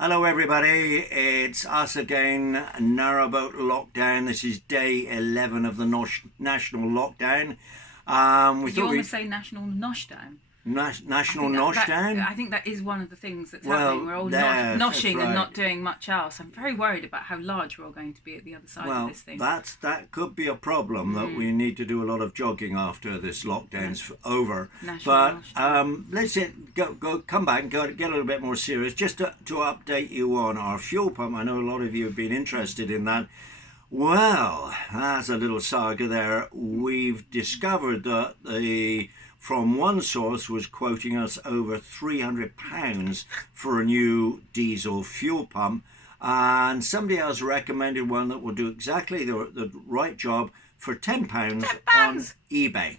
Hello everybody, it's us again, Narrowboat Lockdown. This is day 11 of the national lockdown. You almost say national noshdown. National noshdown? I think that is one of the things that's Well, happening. We're all yes, noshing right. and not doing much else. I'm very worried about how large we're all going to be at the other side of this thing. That could be a problem, that we need to do a lot of jogging after this lockdown's over. National But let's come back and get a little bit more serious. Just to update you on our fuel pump. I know a lot of you have been interested in that. Well, that's a little saga there. We've discovered that from one source was quoting us over £300 for a new diesel fuel pump, and somebody else recommended one that will do exactly the right job for £10 on eBay.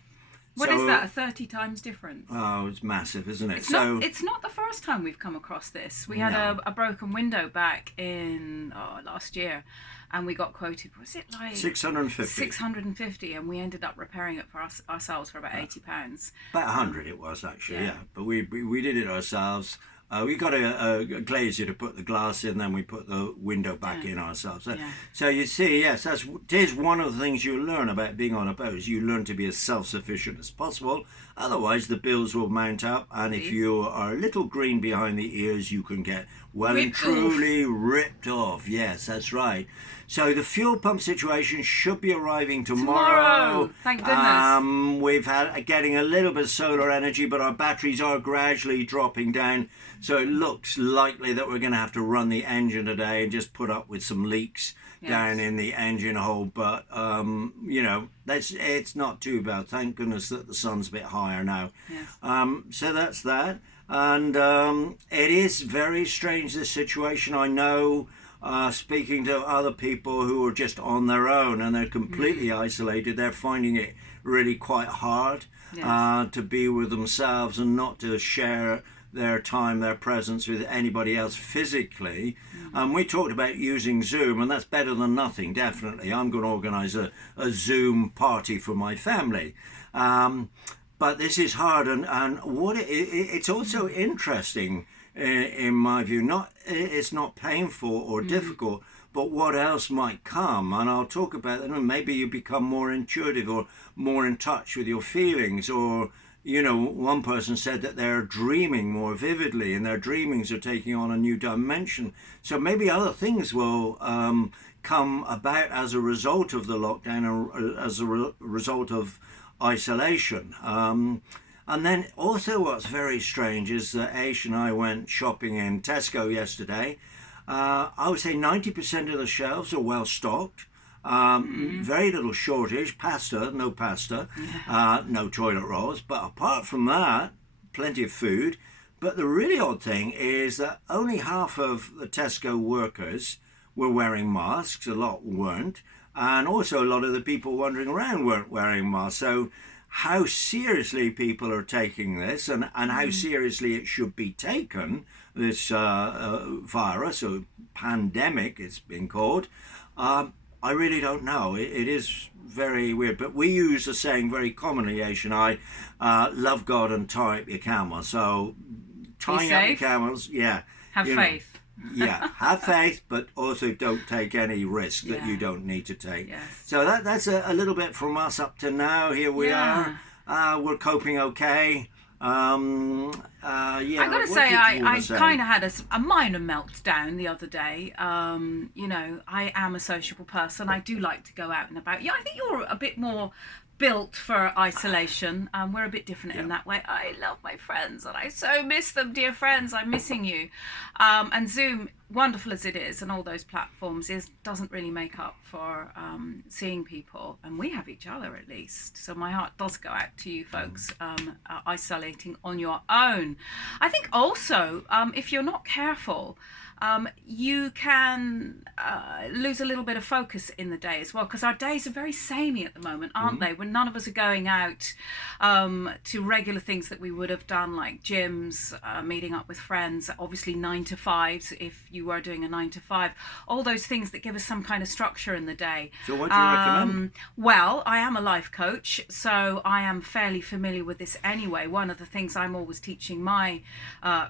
What is that, a 30 times difference? Oh, it's massive, isn't it? It's not the first time we've come across this. We had a broken window back in last year, and we got quoted, was it like 650, and we ended up repairing it for ourselves for about £80. About 100 it was actually, yeah. But we did it ourselves. We got a glazier to put the glass in, then we put the window back in ourselves. So you see, yes, it is one of the things you learn about being on a boat, is you learn to be as self-sufficient as possible. Otherwise, the bills will mount up, and if you are a little green behind the ears, you can get truly ripped off. Yes, that's right. So the fuel pump situation should be arriving tomorrow. Thank goodness. We've had getting a little bit of solar energy, but our batteries are gradually dropping down. So it looks likely that we're going to have to run the engine today and just put up with some leaks down in the engine hole. But, it's not too bad. Thank goodness that the sun's a bit higher now. So that's that. And it is very strange, this situation. I know, speaking to other people who are just on their own and they're completely isolated, they're finding it really quite hard to be with themselves and not to share their time, their presence with anybody else physically. We talked about using Zoom, and that's better than nothing, definitely. I'm going to organise a Zoom party for my family. But this is hard, and it's also interesting, in my view. It's not painful or difficult, but what else might come, and I'll talk about that. Maybe you become more intuitive or more in touch with your feelings, or one person said that they're dreaming more vividly, and their dreamings are taking on a new dimension. So maybe other things will come about as a result of the lockdown, or as a result of isolation. And then also what's very strange is that Aish and I went shopping in Tesco yesterday. I would say 90% of the shelves are well stocked. Very little shortage. No pasta, no toilet rolls. But apart from that, plenty of food. But the really odd thing is that only half of the Tesco workers were wearing masks. A lot weren't. And also a lot of the people wandering around weren't wearing masks. So how seriously people are taking this, and how seriously it should be taken, this virus or pandemic it's been called, I really don't know. It is very weird. But we use the saying very commonly, Aish and I, love God and tie up your camel. So tying up your camels, have faith. Have faith, but also don't take any risk that you don't need to take. So that's a little bit from us up to now. Here we are. We're coping okay. I gotta say, I kind of had a minor meltdown the other day. I am a sociable person. I do like to go out and about. I think you're a bit more built for isolation. We're a bit different in that way. I love my friends, and I so miss them, dear friends. I'm missing you. And Zoom, wonderful as it is, and all those platforms, doesn't really make up for seeing people, and we have each other at least. So my heart does go out to you folks isolating on your own. I think also, if you're not careful, you can lose a little bit of focus in the day as well, because our days are very samey at the moment, aren't they? When none of us are going out to regular things that we would have done, like gyms, meeting up with friends, obviously 9 to 5s if you were doing a 9 to 5, all those things that give us some kind of structure in the day. So what do you recommend? Well, I am a life coach, so I am fairly familiar with this anyway. One of the things I'm always teaching my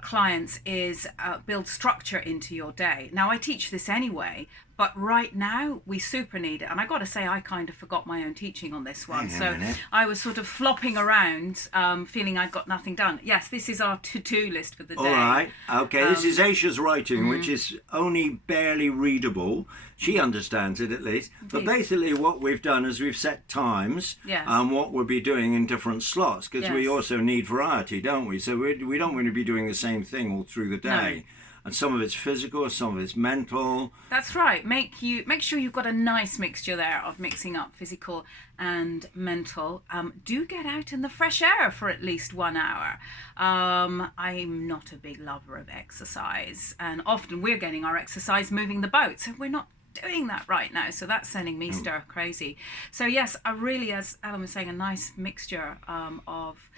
clients is build structure in into your day. Now, I teach this anyway, but right now we super need it. And I got to say, I kind of forgot my own teaching on this one. So I was sort of flopping around, feeling I'd got nothing done. Yes, this is our to-do list for the day. All right. Okay, this is Aisha's writing, which is only barely readable. She understands it at least. But basically what we've done is we've set times and what we'll be doing in different slots, because we also need variety, don't we? So we don't want to be doing the same thing all through the day. No. And some of it's physical, some of it's mental. That's right. Make sure you've got a nice mixture there of mixing up physical and mental. Do get out in the fresh air for at least 1 hour. I'm not a big lover of exercise, and often we're getting our exercise moving the boat, so we're not doing that right now, so that's sending me stir crazy. So yes, I really, as Alan was saying, a nice mixture of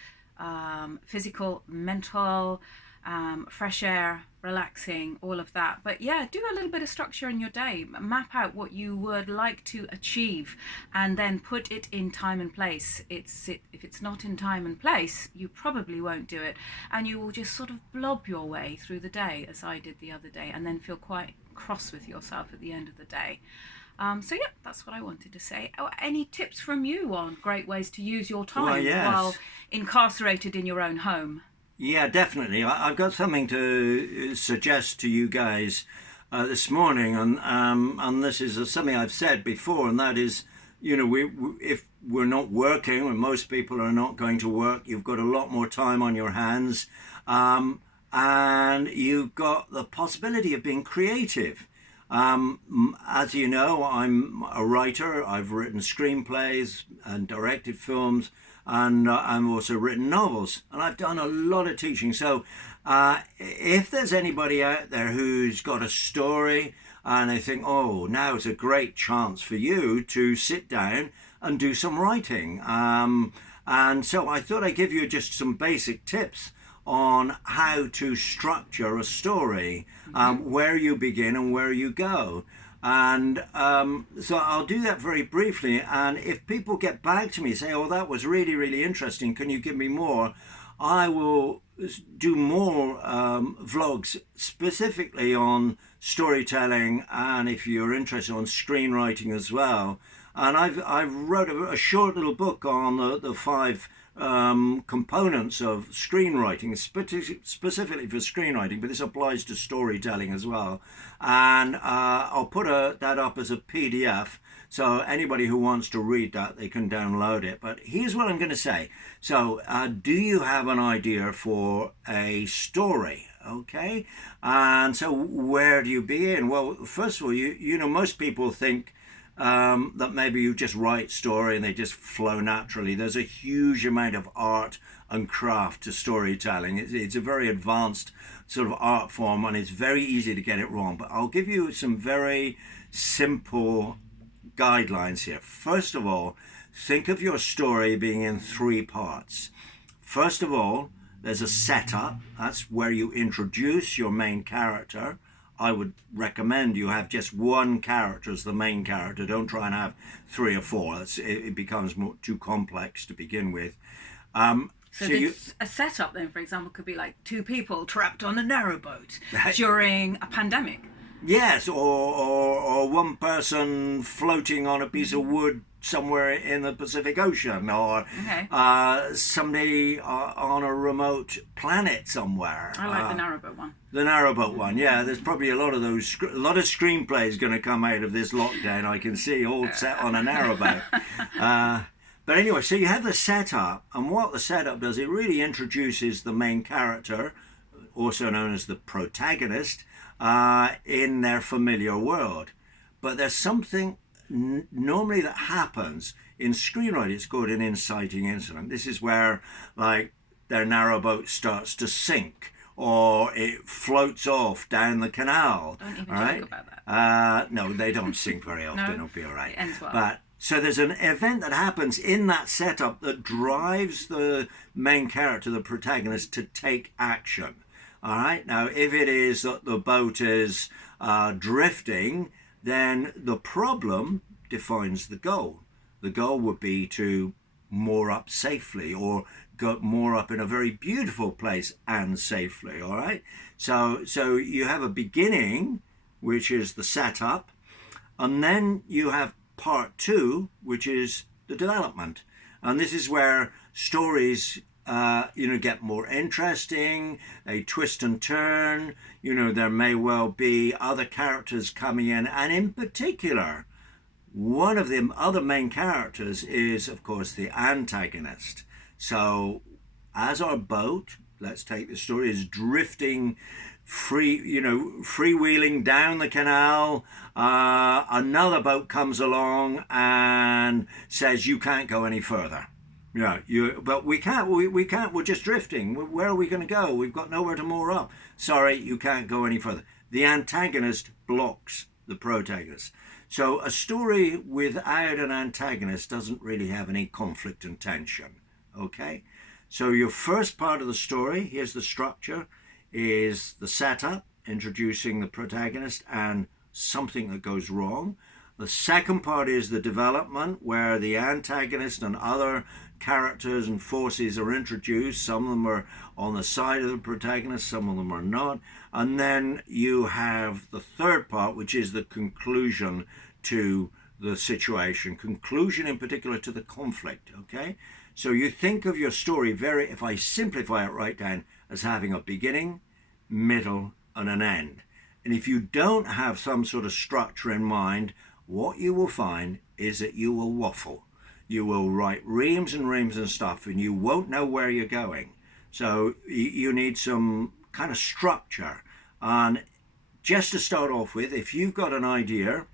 physical, mental, fresh air, relaxing, all of that. But yeah, do a little bit of structure in your day. Map out what you would like to achieve and then put it in time and place. If it's not in time and place, you probably won't do it, and you will just sort of blob your way through the day, as I did the other day, and then feel quite cross with yourself at the end of the day. So yeah, that's what I wanted to say. Any tips from you on great ways to use your time while incarcerated in your own home? Yeah, definitely. I've got something to suggest to you guys this morning, and this is something I've said before, and that is, you know, if we're not working, and most people are not going to work, you've got a lot more time on your hands, and you've got the possibility of being creative. As you know, I'm a writer. I've written screenplays and directed films, and I've also written novels, and I've done a lot of teaching. So if there's anybody out there who's got a story and they think, oh, now it's a great chance for you to sit down and do some writing. And so I thought I'd give you just some basic tips on how to structure a story, where you begin and where you go. And so I'll do that very briefly, and if people get back to me, say, oh, that was really, really interesting, can you give me more? I will do more vlogs specifically on storytelling, and if you're interested, on screenwriting as well. And I've wrote a short little book on the 5 components of screenwriting, specifically for screenwriting, but this applies to storytelling as well. And I'll put that up as a PDF, so anybody who wants to read that, they can download it. But here's what I'm going to say. So do you have an idea for a story? Okay, and so where do you begin? Well, first of all, you know, most people think that maybe you just write story and they just flow naturally. There's a huge amount of art and craft to storytelling. It's a very advanced sort of art form, and it's very easy to get it wrong. But I'll give you some very simple guidelines here. First of all, think of your story being in 3 parts. First of all, there's a setup. That's where you introduce your main character. I would recommend you have just one character as the main character. Don't try and have 3 or 4. It becomes too complex to begin with. So a setup then, for example, could be like 2 people trapped on a narrowboat during a pandemic. Yes, or one person floating on a piece of wood somewhere in the Pacific Ocean, or somebody on a remote planet somewhere. I like the narrowboat one. The narrowboat one, yeah. There's probably a lot of those, a lot of screenplays going to come out of this lockdown. I can see, all set on a narrowboat. But anyway, so you have the setup, and what the setup does, it really introduces the main character, also known as the protagonist, in their familiar world. But there's something normally that happens in screenwriting. It's called an inciting incident. This is where, like, their narrowboat starts to sink, or it floats off down the canal. Don't even talk about that. No, they don't sink very often. No, it'll be all right. It ends well. But so there's an event that happens in that setup that drives the main character, the protagonist, to take action. All right. Now, if it is that the boat is drifting, then the problem defines the goal. The goal would be to more up safely, or got more up in a very beautiful place and safely. All right. So you have a beginning, which is the setup, and then you have part two, which is the development. And this is where stories, get more interesting, they twist and turn. There may well be other characters coming in. And in particular, one of the other main characters is, of course, the antagonist. So as our boat, let's take the story, is drifting freewheeling down the canal, another boat comes along and says, you can't go any further. But we can't, we're just drifting. Where are we going to go? We've got nowhere to moor up. Sorry, you can't go any further. The antagonist blocks the protagonist. So a story without an antagonist doesn't really have any conflict and tension. Okay? So your first part of the story, here's the structure, is the setup, introducing the protagonist and something that goes wrong. The second part is the development, where the antagonist and other characters and forces are introduced. Some of them are on the side of the protagonist, some of them are not. And then you have the third part, which is the conclusion to the situation, conclusion in particular to the conflict. Okay, so you think of your story if I simplify it right down, as having a beginning, middle, and an end. And if you don't have some sort of structure in mind, what you will find is that you will waffle. You will write reams and reams and stuff, and you won't know where you're going. So you need some kind of structure. And just to start off with, if you've got an idea,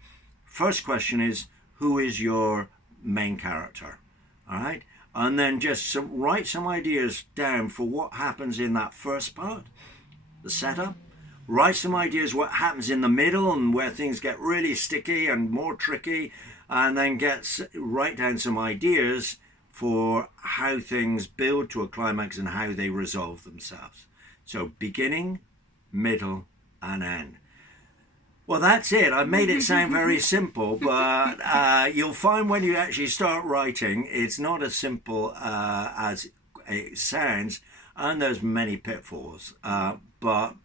first question is, who is your main character? All right? And then just write some ideas down for what happens in that first part, the setup. Write some ideas what happens in the middle and where things get really sticky and more tricky. And then write down some ideas for how things build to a climax and how they resolve themselves. So beginning, middle, and end. Well, that's it. I've made it sound very simple, but you'll find when you actually start writing, it's not as simple as it sounds, and there's many pitfalls. But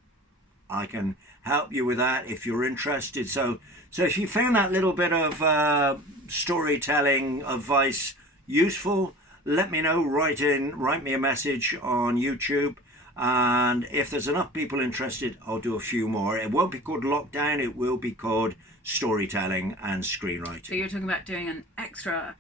I can help you with that if you're interested. So if you found that little bit of storytelling advice useful, let me know. Write me a message on YouTube. And if there's enough people interested, I'll do a few more. It won't be called Lockdown, it will be called Storytelling and Screenwriting. So you're talking about doing an extra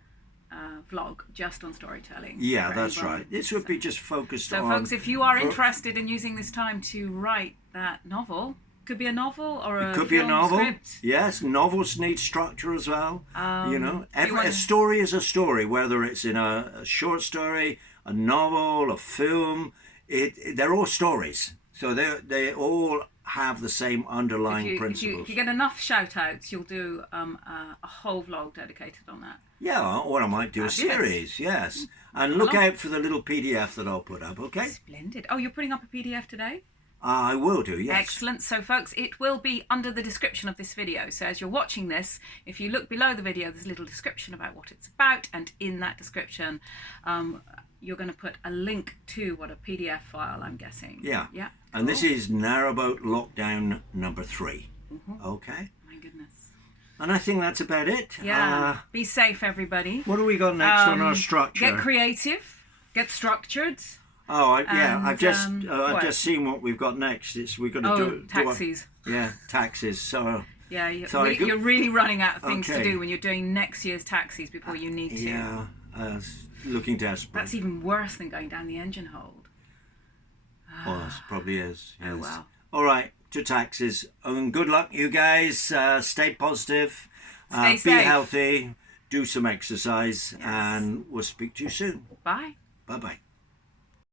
vlog just on storytelling? Yeah, that's right. This would be just focused on... So folks, if you are interested in using this time to write that novel, could be a novel or a film script. Yes, novels need structure as well. A story is a story, whether it's in a short story, a novel, a film. They're all stories, so they all have the same underlying principles. If you get enough shout outs, you'll do a whole vlog dedicated on that. Yeah, or I might do a series, yes. And look out for the little PDF that I'll put up, okay? Splendid. Oh, you're putting up a PDF today? I will do, yes. Excellent. So folks, it will be under the description of this video. So as you're watching this, if you look below the video, there's a little description about what it's about, and in that description you're going to put a link to a PDF file, I'm guessing. Yeah. Yeah. And this is Narrowboat Lockdown number 3. Mm-hmm. Okay. My goodness. And I think that's about it. Yeah. Be safe, everybody. What do we got next on our structure? Get creative. Get structured. Oh, I've just seen what we've got next. We're going to do taxis. Taxis. So yeah, you're really running out of things to do when you're doing next year's taxis before you need to. Yeah, looking desperate. That's even worse than going down the engine hold. Well, that probably is. Yes. Oh well. All right, to taxis. And good luck, you guys. Stay positive. Stay be safe. Healthy. Do some exercise, and we'll speak to you soon. Bye. Bye-bye.